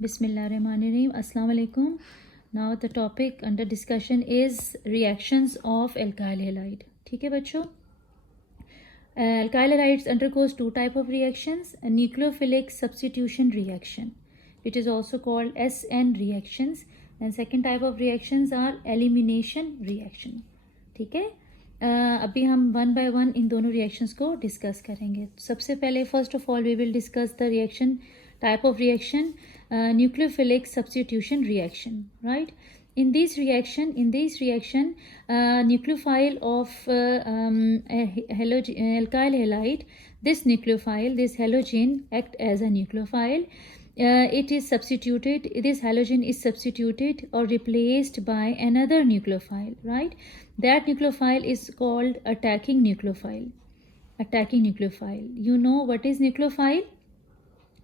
Bismillahirrahmanirrahim. Assalamu alaikum. Now the topic under discussion is reactions of alkyl halide. ठीक है बच्चों, alkyl halides undergoes two type of reactions: a nucleophilic substitution reaction, which is also called SN reactions, and second type of reactions are elimination reaction. ठीक है, अभी हम one by one in दोनों reactions को discuss करेंगे. सबसे पहले first of all we will discuss the reaction type of reaction, nucleophilic substitution reaction, right? In this reaction, nucleophile of alkyl halide, this halogen act as a nucleophile. It is substituted, this halogen is substituted or replaced by another nucleophile, right? That nucleophile is called attacking nucleophile. You know what is nucleophile?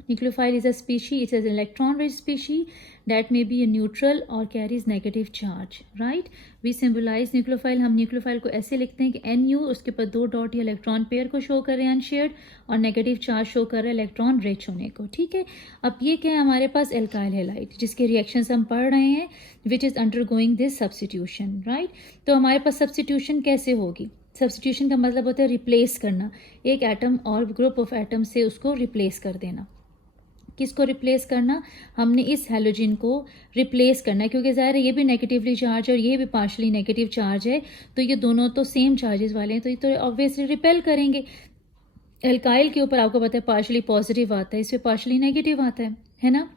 Nucleophile is a species, it is an electron-rich species that may be a neutral or carries negative charge, right? We symbolize nucleophile, हम nucleophile को ऐसे लिखते हैं कि Nu उसके पर दो dot या इलेक्ट्रॉन पेयर को शो कर रहे हैं अनशेयर्ड, और नेगेटिव चार्ज शो कर रहा है इलेक्ट्रॉन रिच होने को. ठीक है, अब ये क्या है हमारे पास एल्काइल हैलाइड, जिसके रिएक्शंस हम पढ़ रहे हैं, which is undergoing this substitution, right? तो हमारे पास सब्स्टिट्यूशन कैसे होगी? सब्स्टिट्यूशन का मतलब होता है रिप्लेस करना, एक एटम और ग्रुप ऑफ एटम से उसको रिप्लेस कर देना. किसको रिप्लेस करना? हमने इस हैलोजन को रिप्लेस करना है, क्योंकि ज़ाहिर है ये भी नेगेटिवली चार्ज है और ये भी पार्शली नेगेटिव चार्ज है, तो ये दोनों तो सेम चार्जेस वाले हैं, तो ये तो ऑब्वियसली रिपेल करेंगे. एल्काइल के ऊपर आपको पता है पार्शली पॉजिटिव आता है, इस पर पार्शली नेगेटिव आता है ना?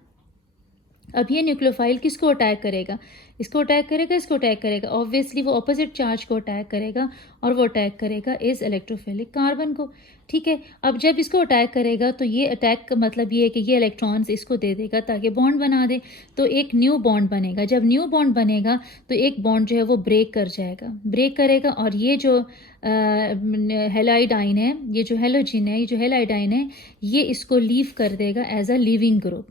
अब ये न्यूक्लियोफाइल किसको अटैक करेगा? इसको अटैक करेगा, इसको अटैक करेगा. ऑब्वियसली वो ऑपोजिट चार्ज को अटैक करेगा, और वो अटैक करेगा इस इलेक्ट्रोफिलिक कार्बन को. ठीक है, अब जब इसको अटैक करेगा तो ये अटैक का मतलब ये है कि ये इलेक्ट्रॉन्स इसको दे देगा ताकि बॉन्ड बना दे, तो एक न्यू बॉन्ड बनेगा. जब न्यू बॉन्ड बनेगा तो एक बॉन्ड जो है वो ब्रेक करेगा, और ये जो हेलाइड आइन है, ये जो हेलोजिन है, ये जो हेलाइड आइन है, ये इसको लीव कर देगा एज अ लिविंग ग्रुप.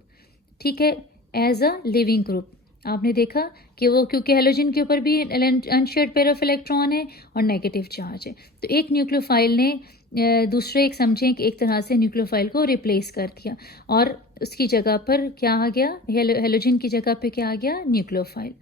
ठीक है, एज अ लिविंग ग्रुप. आपने देखा कि वो, क्योंकि हेलोजन के ऊपर भी अनशेयर्ड पेयर ऑफ इलेक्ट्रॉन है और नेगेटिव चार्ज है, तो एक न्यूक्लियोफाइल ने दूसरे एक समझें कि एक तरह से न्यूक्लियोफाइल को रिप्लेस कर दिया, और उसकी जगह पर क्या आ गया? हेलोजन की जगह पे क्या आ गया? न्यूक्लियोफाइल.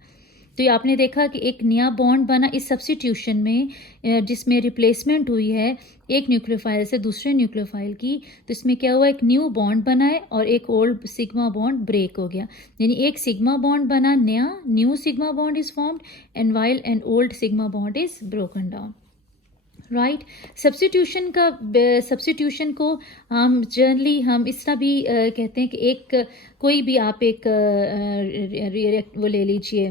तो ये आपने देखा कि एक नया बॉन्ड बना इस सब्स्टिट्यूशन में, जिसमें रिप्लेसमेंट हुई है एक न्यूक्लियोफाइल से दूसरे न्यूक्लियोफाइल की. तो इसमें क्या हुआ? एक न्यू बॉन्ड बना है और एक ओल्ड सिग्मा बॉन्ड ब्रेक हो गया, यानी एक सिग्मा बॉन्ड बना, नया new sigma bond is formed, and while an old sigma bond is broken down, right? Substitution को हम जनरली हम इस तरह भी कहते हैं कि एक कोई भी आप एक वो ले लीजिए,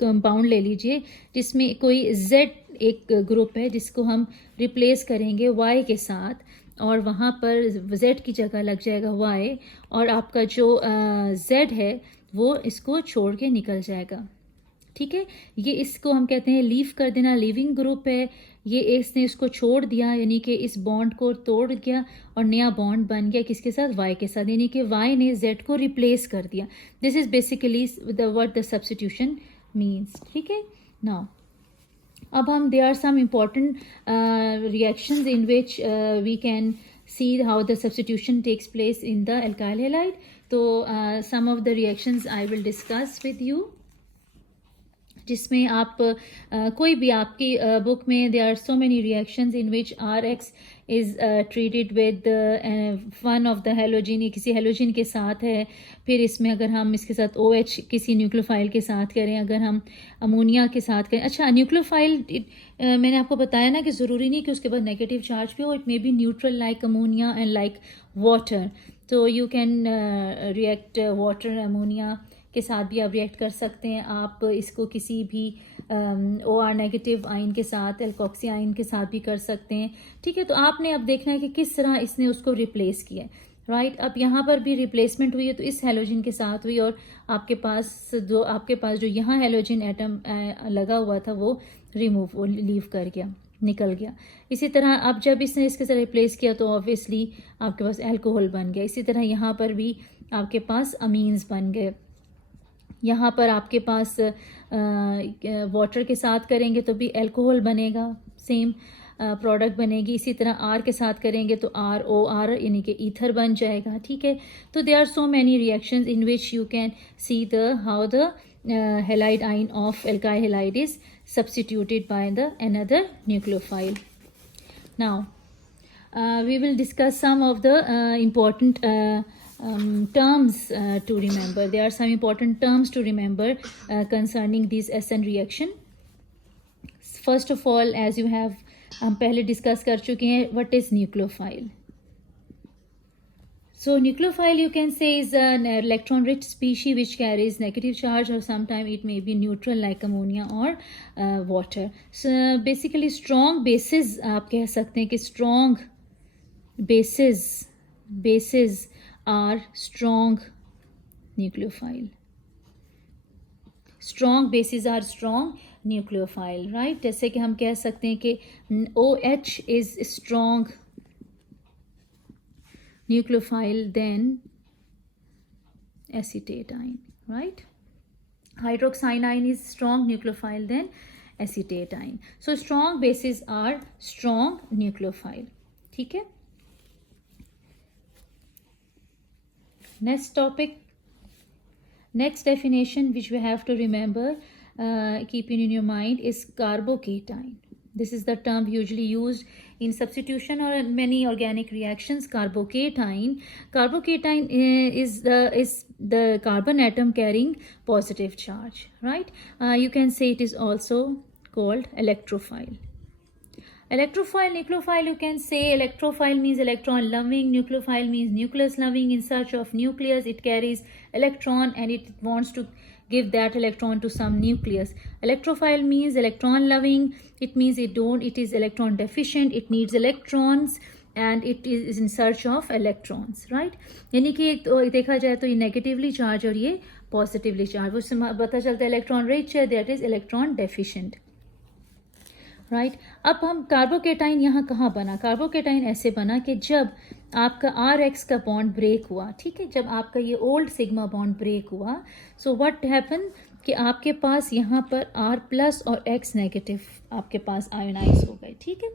कंपाउंड ले लीजिए जिसमें कोई Z एक ग्रुप है जिसको हम रिप्लेस करेंगे Y के साथ, और वहाँ पर Z की जगह लग जाएगा Y, और आपका जो Z है वो इसको छोड़ के निकल जाएगा. ठीक है, ये इसको हम कहते हैं लीव कर देना, लिविंग ग्रुप है. ये इसने इसको छोड़ दिया, यानी कि इस बॉन्ड को तोड़ गया और नया बॉन्ड बन गया किसके साथ? वाई के साथ, यानी कि वाई ने जेड को रिप्लेस कर दिया. This is basically what the substitution means. ठीक है, नाउ अब हम there are some important reactions in which we can see how the substitution takes place in the alkyl halide. तो some of the reactions I will discuss with you, जिसमें आप कोई भी आपकी बुक में there are so many reactions in which RX is treated with one of the halogen, ये किसी halogen के साथ है. फिर इसमें अगर हम इसके साथ OH किसी न्यूक्लियोफाइल के साथ करें, अगर हम अमोनिया के साथ करें. अच्छा, न्यूक्लियोफाइल मैंने आपको बताया ना कि ज़रूरी नहीं कि उसके बाद नेगेटिव चार्ज भी हो, it may be neutral like ammonia and like water. तो you can react water ammonia के साथ भी आप रिएक्ट कर सकते हैं. आप इसको किसी भी OR नेगेटिव आयन के साथ, एल्कोक्सी आयन के साथ भी कर सकते हैं. ठीक है, तो आपने अब देखना है कि किस तरह इसने उसको रिप्लेस किया है, राइट? अब यहाँ पर भी रिप्लेसमेंट हुई है, तो इस हेलोजन के साथ हुई, और आपके पास जो यहाँ हेलोजन एटम लगा हुआ था वो लीव कर गया, निकल गया. इसी तरह अब जब इसने इसके साथ रिप्लेस किया तो ऑब्वियसली आपके पास अल्कोहल बन गया. इसी तरह यहाँ पर भी आपके पास अमीन्स बन गए. यहाँ पर आपके पास वाटर के साथ करेंगे तो भी अल्कोहल बनेगा सेम. प्रोडक्ट बनेगी। इसी तरह आर के साथ करेंगे तो ROR यानी कि ईथर बन जाएगा, ठीक है। तो they are so many reactions in which you can see the how the halide ion of alkyl halide is substituted by the another nucleophile. Now we will discuss some of the important terms to remember. There are some important terms to remember concerning this SN reaction. First of all, as you have हम पहले discuss कर चुके हैं, what is nucleophile? So nucleophile you can say is an electron rich species which carries negative charge, or sometimes it may be neutral like ammonia or water. So basically strong bases आप कह सकते हैं कि strong bases are strong nucleophile. Strong bases are strong nucleophile, right? जैसे कि हम कह सकते हैं कि OH is strong nucleophile than acetate ion, right? Hydroxyanion is strong nucleophile than acetate ion. So strong bases are strong nucleophile. ठीक है. Next topic, next definition which we have to remember, keeping in your mind, is carbocation. This is the term usually used in substitution or in many organic reactions. Carbocation is the carbon atom carrying positive charge, right? You can say it is also called electrophile. Electrophile, nucleophile, you can say electrophile means electron loving, nucleophile means nucleus loving. In search of nucleus, it carries electron and it wants to give that electron to some nucleus. Electrophile means electron loving. It means it is electron deficient. It needs electrons and it is in search of electrons, right? यानी कि देखा जाए तो ये negatively charged और ये positively charged. उससे पता चलता है electron rich है, that is electron deficient. Right अब हम कार्बोकेटाइन यहाँ कहाँ बना? कार्बोकेटाइन ऐसे बना कि जब आपका RX का बॉन्ड ब्रेक हुआ, ठीक है, जब आपका ये ओल्ड सिग्मा बॉन्ड ब्रेक हुआ, सो व्हाट हैपन कि आपके पास यहाँ पर R+ और X नेगेटिव आपके पास आयोनाइज हो गए, ठीक है।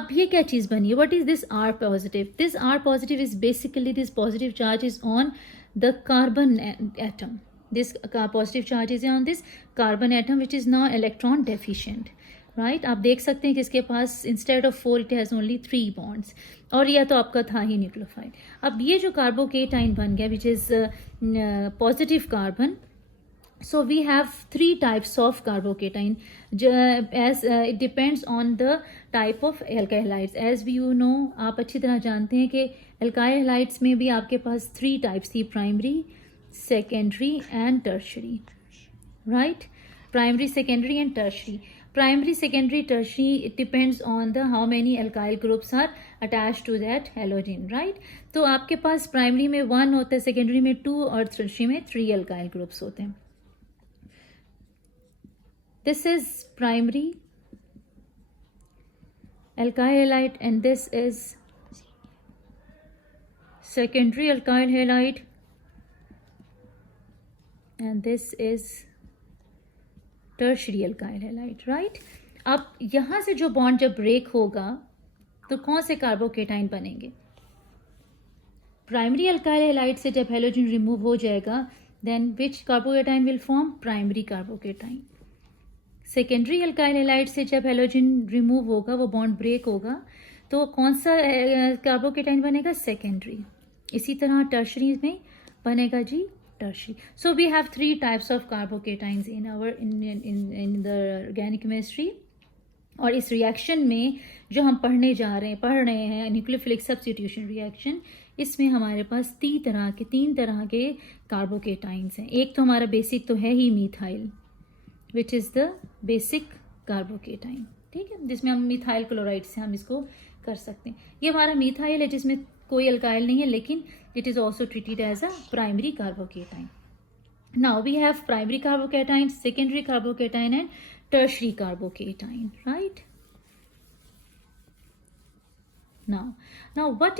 अब ये क्या चीज़ बनी? What is this R positive? This R positive is basically this positive charge is on the carbon atom. This positive charge is on this carbon atom which is now electron deficient, right? आप देख सकते हैं कि इसके पास instead of 4 it has only 3 bonds और यह तो आपका था ही न्यूक्लियोफाइल. अब ये जो कार्बोकेटाइन बन गया which is positive carbon, so we have 3 types of carbocation as it depends on the type of alkyl halides. As you know, आप अच्छी तरह जानते हैं कि alkyl halides में भी आपके पास 3 types थी, primary, secondary and tertiary, right? Primary, secondary and tertiary. Primary, secondary, tertiary, it depends on the how many alkyl groups are attached to that halogen, right? तो आपके पास primary में 1 होता है, secondary में 2 और tertiary में 3 alkyl groups होते हैं. This is primary alkyl halide and this is secondary alkyl halide and this is tertiary alkyl halide, right? अब यहाँ से जो बॉन्ड जब ब्रेक होगा तो कौन से कार्बोकेटाइन बनेंगे? प्राइमरी अल्काइल हैलाइड से जब हेलोजन रिमूव हो जाएगा then which carbocation will form? Primary carbocation. Secondary alkyl halide से जब हेलोजन रिमूव होगा, वो बॉन्ड ब्रेक होगा, तो कौन सा कार्बोकेटाइन बनेगा? सेकेंडरी. इसी तरह टर्शरी में बनेगा जी tertiary. So we have 3 types of carbocations in our in the organic chemistry. और इस रिएक्शन में जो हम पढ़ रहे हैं न्यूक्लियोफिलिक सब्स्टिट्यूशन रिएक्शन, इसमें हमारे पास 3 तरह के कार्बोकेटाइंस हैं. एक तो हमारा बेसिक तो है ही methyl which is the basic carbocation, ठीक है, जिसमें हम मिथाइल क्लोराइड से हम इसको कर सकते हैं. ये हमारा मिथाइल है जिसमें कोई अल्काइल नहीं है, लेकिन it is also treated as a primary carbocation. Now we have primary carbocation, secondary carbocation and tertiary carbocation, right? Now what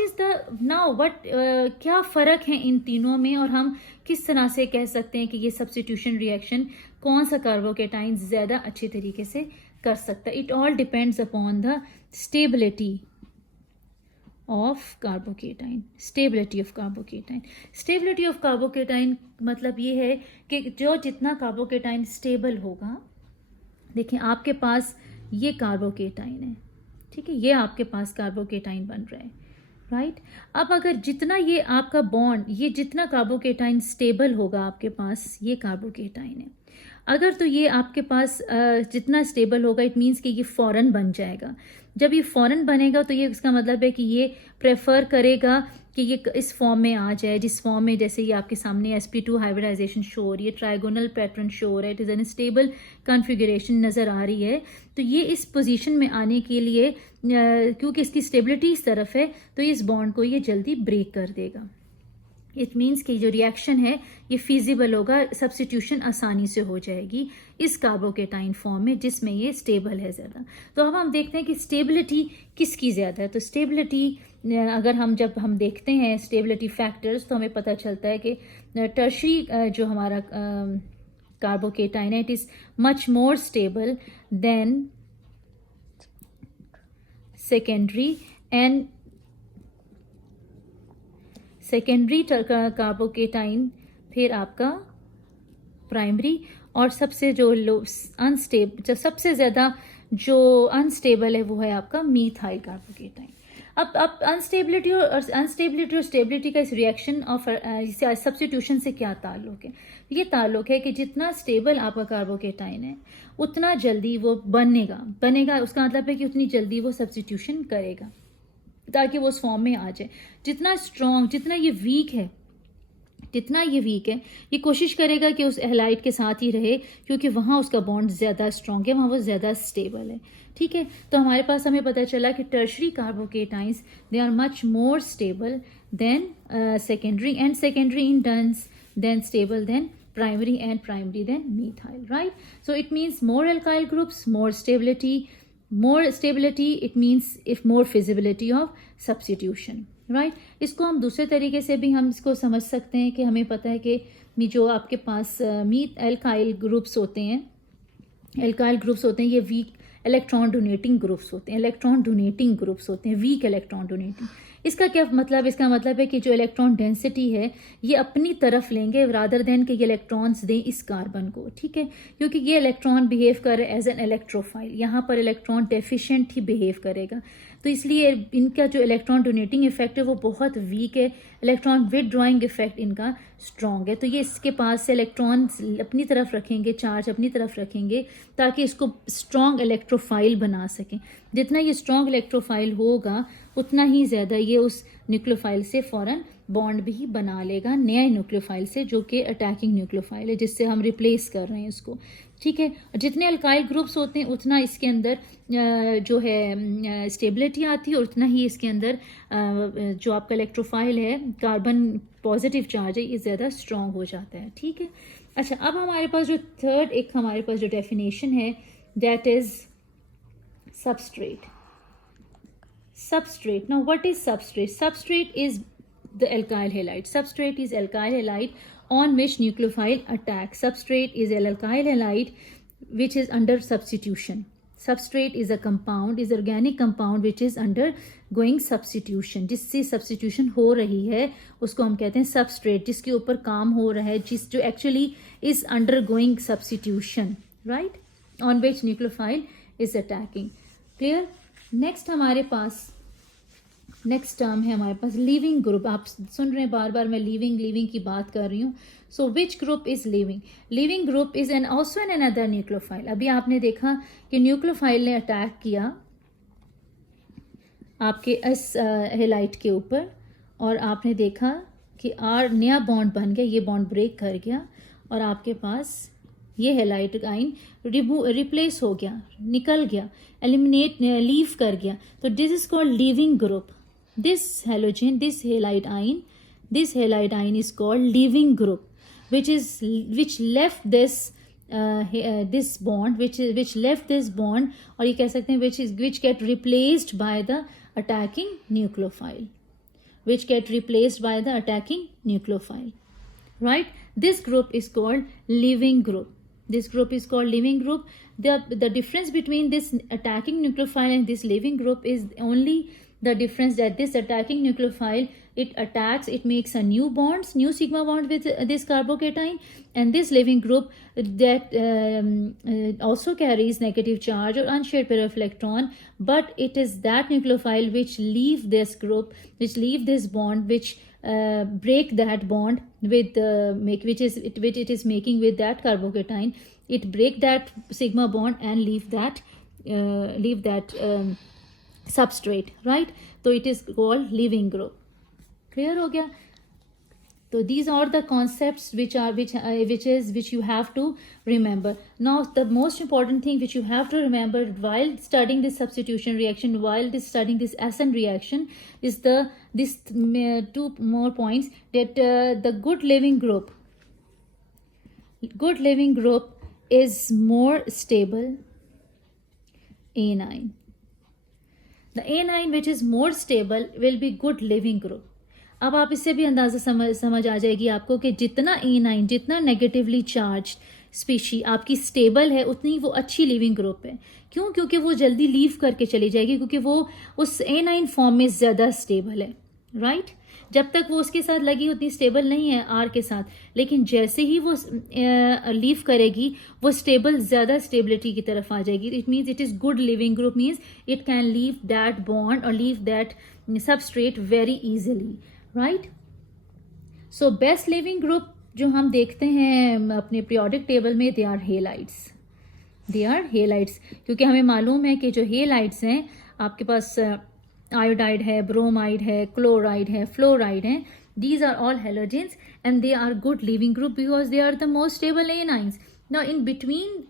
क्या फ़र्क है इन तीनों में और हम किस तरह से कह सकते हैं कि ये सब्स्टिट्यूशन रिएक्शन कौन सा कार्बोकेटाइन ज़्यादा अच्छी तरीके से कर सकता है. It all depends upon the stability of carbocation. Stability of carbocation. Stability of carbocation मतलब ये है कि जो जितना कार्बोकेटाइन स्टेबल होगा, देखिए आपके पास ये कार्बोकेटाइन है, ठीक है, ये आपके पास कार्बोकेटाइन बन रहा है, राइट. अब अगर जितना ये आपका बॉन्ड, ये जितना कार्बोकेटाइन स्टेबल होगा आपके पास, ये कार्बोकेटाइन है, अगर तो ये आपके पास जितना स्टेबल होगा, इट मीन्स कि ये फ़ौरन बन जाएगा. जब ये फ़ौरन बनेगा तो ये इसका मतलब है कि ये प्रेफर करेगा कि ये इस फॉर्म में आ जाए, जिस फॉर्म में, जैसे ये आपके सामने sp2 हाइब्रिडाइजेशन शो हो रही है, ट्राइगोनल पैटर्न शो हो रहा है, it is an stable configuration नज़र आ रही है. तो ये इस पोजीशन में आने के लिए, क्योंकि इसकी स्टेबिलिटी इस तरफ है, तो इस बॉन्ड को ये जल्दी ब्रेक कर देगा. इट मीन्स कि जो रिएक्शन है ये फिजिबल होगा, सब्स्टिट्यूशन आसानी से हो जाएगी इस कार्बोकेटाइन फॉर्म में जिसमें ये स्टेबल है ज़्यादा. तो अब हम देखते हैं कि स्टेबिलिटी किसकी ज़्यादा है. तो स्टेबिलिटी अगर जब हम देखते हैं स्टेबिलिटी फैक्टर्स, तो हमें पता चलता है कि टर्शरी जो हमारा कार्बोकेटाइन है, it is much more stable than secondary and secondary carbocation, फिर आपका प्राइमरी, और सबसे जो सबसे ज़्यादा जो अनस्टेबल है वो है आपका मीथाइल कार्बोकेटाइन. अब अनस्टेबिलिटी और स्टेबिलिटी का इस रिएक्शन ऑफ सब्स्टिट्यूशन से क्या ताल्लुक है. ये ताल्लुक है कि जितना स्टेबल आपका कार्बोकेटाइन है उतना जल्दी वो बनेगा. उसका मतलब है कि उतनी जल्दी वो सब्स्टिट्यूशन करेगा ताकि वो उस फॉर्म में आ जाए. जितना स्ट्रॉन्ग, जितना ये वीक है, ये कोशिश करेगा कि उस हैलाइड के साथ ही रहे, क्योंकि वहाँ उसका बॉन्ड ज़्यादा स्ट्रॉन्ग है, वहाँ वो ज़्यादा स्टेबल है, ठीक है. तो हमारे पास हमें पता चला कि tertiary carbocations, they are much more stable than secondary, and secondary in turns then stable than primary, and primary then methyl, right. So it means more alkyl groups, more stability, it means if more feasibility of substitution, right. इसको हम दूसरे तरीके से भी हम इसको समझ सकते हैं कि हमें पता है कि जो आपके पास एल्काइल ग्रुप्स होते हैं, ये वीक इलेक्ट्रॉन डोनेटिंग ग्रुप्स होते हैं, वीक इलेक्ट्रॉन डोनेटिंग. इसका क्या मतलब, इसका मतलब है कि जो इलेक्ट्रॉन डेंसिटी है ये अपनी तरफ लेंगे रादर देन कि ये इलेक्ट्रॉन्स दें इस कार्बन को, ठीक है, क्योंकि ये इलेक्ट्रॉन बिहेव कर रहे एज एन इलेक्ट्रोफाइल. यहाँ पर इलेक्ट्रॉन डेफिशिएंट ही बिहेव करेगा, तो इसलिए इनका जो इलेक्ट्रॉन डोनेटिंग इफेक्ट है वो बहुत वीक है, इलेक्ट्रॉन विदड्रॉइंग इफेक्ट इनका स्ट्रॉन्ग है. तो ये इसके पास से इलेक्ट्रॉन अपनी तरफ रखेंगे, चार्ज अपनी तरफ रखेंगे ताकि इसको स्ट्रॉन्ग इलेक्ट्रोफाइल बना सकें. जितना ये स्ट्रॉन्ग इलेक्ट्रोफाइल होगा उतना ही ज़्यादा ये उस न्यूक्लियोफाइल से फ़ौरन बॉन्ड भी बना लेगा, नए न्यूक्लियोफाइल से, जो कि अटैकिंग न्यूक्लियोफाइल है, जिससे हम रिप्लेस कर रहे हैं इसको, ठीक है. जितने अल्काइल ग्रुप्स होते हैं उतना इसके अंदर जो है स्टेबिलिटी आती है, और उतना ही इसके अंदर जो आपका इलेक्ट्रोफाइल है, कार्बन पॉजिटिव चार्ज है, ये ज़्यादा स्ट्रॉन्ग हो जाता है, ठीक है. अच्छा, अब हमारे पास जो हमारे पास जो डेफिनेशन है, that is substrate. Now what is substrate? Substrate is the alkyl halide. Substrate is alkyl halide on which nucleophile attack. Substrate is an alkyl halide which is under substitution. Substrate is a compound, is organic compound which is undergoing substitution. जिससे substitution हो रही है उसको हम कहते हैं substrate, जिसके ऊपर काम हो रहा है, जो actually is undergoing substitution, right, on which nucleophile is attacking. Clear. Next हमारे पास नेक्स्ट टर्म है हमारे पास लिविंग ग्रुप. आप सुन रहे हैं बार बार मैं लिविंग की बात कर रही हूँ. So which group is leaving group is an also an another nucleophile. अभी आपने देखा कि न्यूक्लियोफाइल ने अटैक किया आपके इस हेलाइट के ऊपर, और आपने देखा कि नया बॉन्ड बन गया, ये बॉन्ड ब्रेक कर गया, और आपके पास ये हेलाइट आइन रिप्लेस हो गया, निकल गया, लीव कर गया. तो this is called leaving group. This halogen, this halide ion is called leaving group, which left this bond, और ये कह सकते हैं which get replaced by the attacking nucleophile, right. This group is called living group. This group is called leaving group. The difference between this attacking nucleophile and this leaving group is only the difference that this attacking nucleophile, it attacks, it makes a new bonds, new sigma bond with this carbocation, and this leaving group that also carries negative charge or unshared pair of electron, but it is that nucleophile which leave this group, which leave this bond, which break that bond with which it is making with that carbocation. It break that sigma bond and leave that substrate, right? So it is called leaving group. Clear हो गया? So these are the concepts which you have to remember. Now the most important thing which you have to remember while studying this substitution reaction, studying this SN reaction, is these two more points, that the good leaving group is more stable anion. The anion which is more stable will be good leaving group. अब आप इससे भी अंदाज़ा समझ आ जाएगी आपको कि जितना एनाइन, जितना नेगेटिवली चार्ज स्पीशी आपकी स्टेबल है, उतनी वो अच्छी लिविंग ग्रुप है. क्यों? क्योंकि वो जल्दी लीव करके चली जाएगी, क्योंकि वो उस एनाइन फॉर्म में ज़्यादा स्टेबल है, राइट? जब तक वो उसके साथ लगी उतनी स्टेबल नहीं है आर के साथ, लेकिन जैसे ही वो लीव करेगी वो स्टेबल, ज़्यादा स्टेबिलिटी की तरफ आ जाएगी. It means it is good leaving group, means it can leave that bond और leave that substrate very easily, right? So best leaving group जो हम देखते हैं अपने पीरियोडिक टेबल में, दे आर हेलाइड्स. क्योंकि हमें मालूम है कि जो हेलाइड्स हैं, आपके पास आयोडाइड है, ब्रोमाइड है, क्लोराइड है, फ्लोराइड है, these are all halogens and they are good leaving group because they are the most stable anions. Now in between,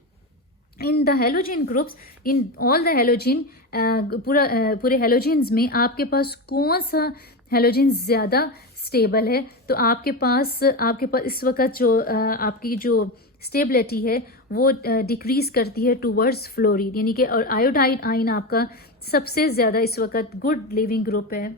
in the halogen groups, in all the halogen, पूरे halogens में आपके पास कौन सा halogen ज़्यादा stable है? तो आपके पास इस वक्त जो आपकी जो स्टेबिलिटी है वो डिक्रीज करती है टूवर्ड्स फ्लोरीन, यानी कि और आयोडाइड आयन आपका सबसे ज़्यादा इस वक्त गुड लिविंग ग्रुप है.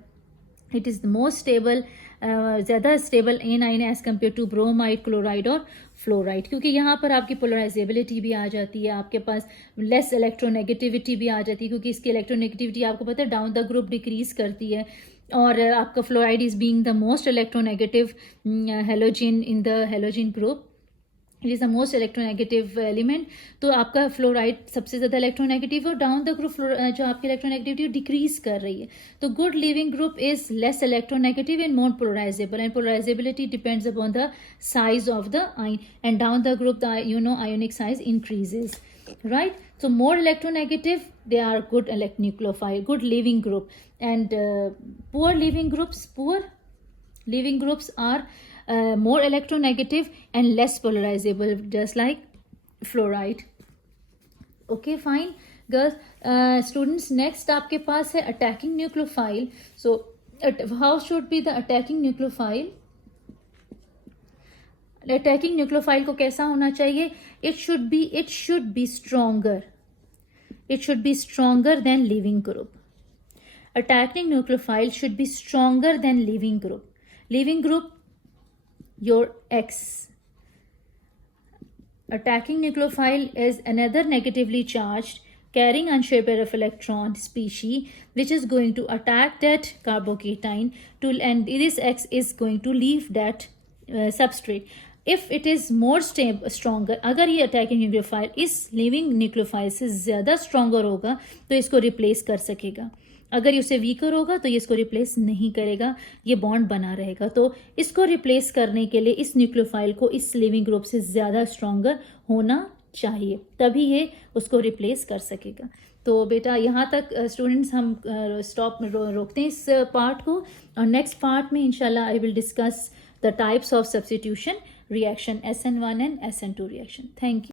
It is the most stable, ज़्यादा stable anion as compared to bromide, chloride और फ्लोराइड, क्योंकि यहाँ पर आपकी पोलराइजेबिलिटी भी आ जाती है, आपके पास लेस इलेक्ट्रोनेगेटिविटी भी आ जाती है, क्योंकि इसकी इलेक्ट्रोनेगेटिविटी आपको पता है डाउन द ग्रुप डिक्रीज करती है. और आपका fluoride is being the most electronegative halogen in the halogen group, it is the most electronegative element. तो आपका फ्लोराइड सबसे ज़्यादा इलेक्ट्रोनेगेटिव और डाउन द ग्रुप जो आपकी इलेक्ट्रोनेगेटिविटी डिक्रीज कर रही है. तो good leaving group is less electronegative and more polarisable, and polarisability depends upon the size of the ion, and down the group the ionic size increases, right? So more electronegative, they are good nucleophile, good leaving group, and poor leaving groups are more electronegative and less polarizable, just like fluoride. Okay, fine girls. Students, next आपके पास है attacking nucleophile. So how should be the attacking nucleophile? Attacking nucleophile को कैसा होना चाहिए? It should be stronger than leaving group. Attacking nucleophile should be stronger than leaving group. Leaving group your X. Attacking nucleophile is another negatively charged carrying unshared pair of electron species which is going to attack that carbocation and this X is going to leave that substrate. If it is more stronger, अगर ये attacking nucleophile इस living nucleophile से ज़्यादा stronger होगा तो इसको replace कर सकेगा. अगर इससे वीकर होगा तो ये इसको रिप्लेस नहीं करेगा, ये बॉन्ड बना रहेगा. तो इसको रिप्लेस करने के लिए इस न्यूक्लियोफाइल को इस लिविंग ग्रुप से ज़्यादा स्ट्रॉन्गर होना चाहिए, तभी ये उसको रिप्लेस कर सकेगा. तो बेटा यहाँ तक स्टूडेंट्स हम रोकते हैं इस पार्ट को, और नेक्स्ट पार्ट में इंशाल्लाह I will discuss the types of substitution reaction, SN1 and SN2 reaction. Thank you.